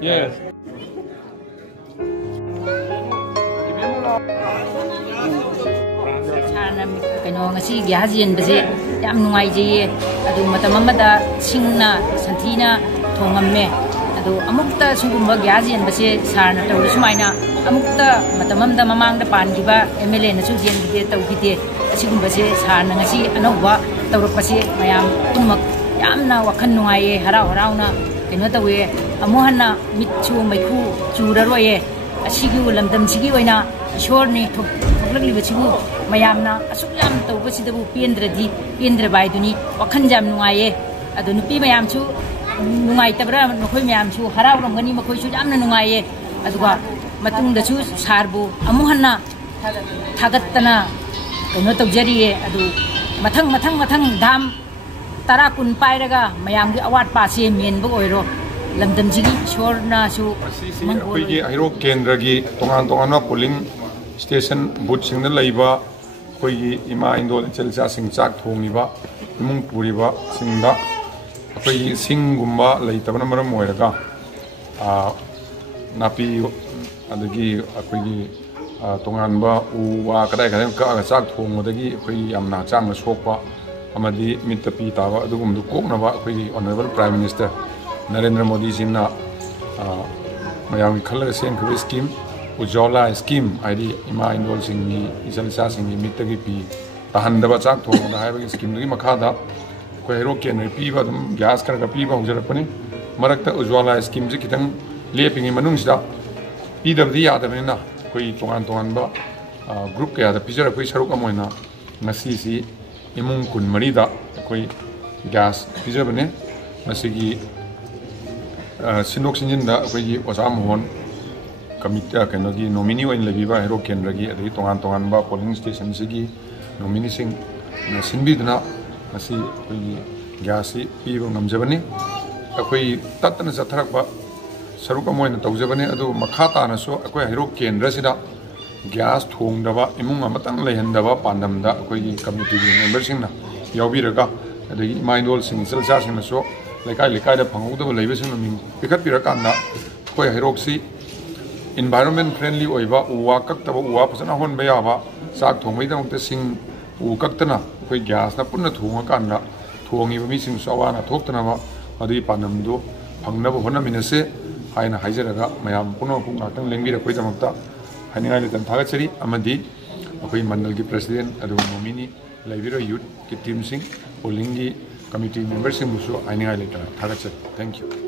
Yes. Kano ngasi gas yen base yam nuai je adu matam amada singna santhina thongamme adu amukta sugumba gas yen base sarna taw sumaina amukta matam amda mamang da pangiba MLA na su jen bide taw bide asigumba se sarna ngasi anauba tawrapase mayam tumak yamna wakhan nuai harau harauna keno tawe amuhanna mitchu maiku churaroye asigi lamdam sigi oina ishorni थोकलि छिबु मयामना असुक याम तौबसिदबु पेंद्रदि पेंद्र बायदुनी वखन जाम नुआये अदु नुपि मयामछु नुआय तबरा नखोय मयामछु हरावरंगनी मखोयसु यामना नुआये अदुगा मतुंगदसु सारबु अमुहन्ना थागत्तना कनो तौजरिये अदु मथंग मथंग मथंग धाम तरा कुन पायरगा मयामगी अवाट पासे मेनबो ओइरो लमदमजिगी शोरनासु मंगोई आइरो केंद्रगी तोंगान तोंगान polling station booth Singh लेबा कोई इमा इंदोल चलचा सिंह चाक थोंगिबा इमुंग पुरिबा सिंहदा कोई सिंहगुम्बा लेतबन मरम ओइरगा नापी अदगी कोई तोंगानबा उवा कदाय कदाय का चाक थोंगदगी कोई यामना चांग सोकपा अमदी मित्तपी ताबा अदुगुमदु कोकनबा कोई honourable prime minister Narendra Modi सिंहना मयामगी खल्लगा सेंखबा स्कीम उज्ज्वला स्कीम आदि इमा इंदोल सिंहनी इचलचा सिंहनी मित्तगी पी तहंदबा चाक थोंगदा हाइबगी स्कीमदगी मखादा कोई हेरो केंद्र पीबा दम गैस करगा पीबा हुजरपनी मरक्ता उज्ज्वला स्कीम जे खितंग लेपिंगी मनुंगसिदा पीदबदी यादबनिना कोई तोंगान तोंगानबा ग्रुप कयादा पिजर कोई सरुक अमोइना ngasi imung kun marida कोई गैस पिजबने मसिगी सिनोक सिंजिनदा कोई ओजा मोहन कमिटी कनोगी नॉमिनी ओइन लेबिबा हेरो केंद्रगी अदगी तोंगान तोंगानबा पोलिंग स्टेशन सिगी नॉमिनी सिंग सिंबिदना मसी कोई गैस पीबो ngमजबनी अखोई तत्तना जथरकबा सरुक अमोइन तौजबने अदु मखा तानसो अखोई हेरो केंद्रसिदा गैस थोंगदबा इमुंग अमतंग लेहंदबा पांडमदा अखोई कमिटी मेंबर सिंगना यावबिरगा अदगी माइंडोल सिंग चलचा सिंगनसो लेकाय लेकायदा फंगौदबा लेबसिंग मिंग पिखत पिरकांदा कोई हेरोक्सी environment friendly oiba uwa kaktaba uwa phasana honba yaba sak thongbai damukta sing u kaktana koi gas na punna thonga kanna thongi mi sing sawana thoktana ba adi panamdu phangna ba hona minase haina haijaraga mayam puno pu ngatang lengbira koi damukta haningai le tan thagachari amadi koi mandal gi president adu nomini laibiro youth ki team sing polling gi committee members sing buso haningai le tan thagachari thank you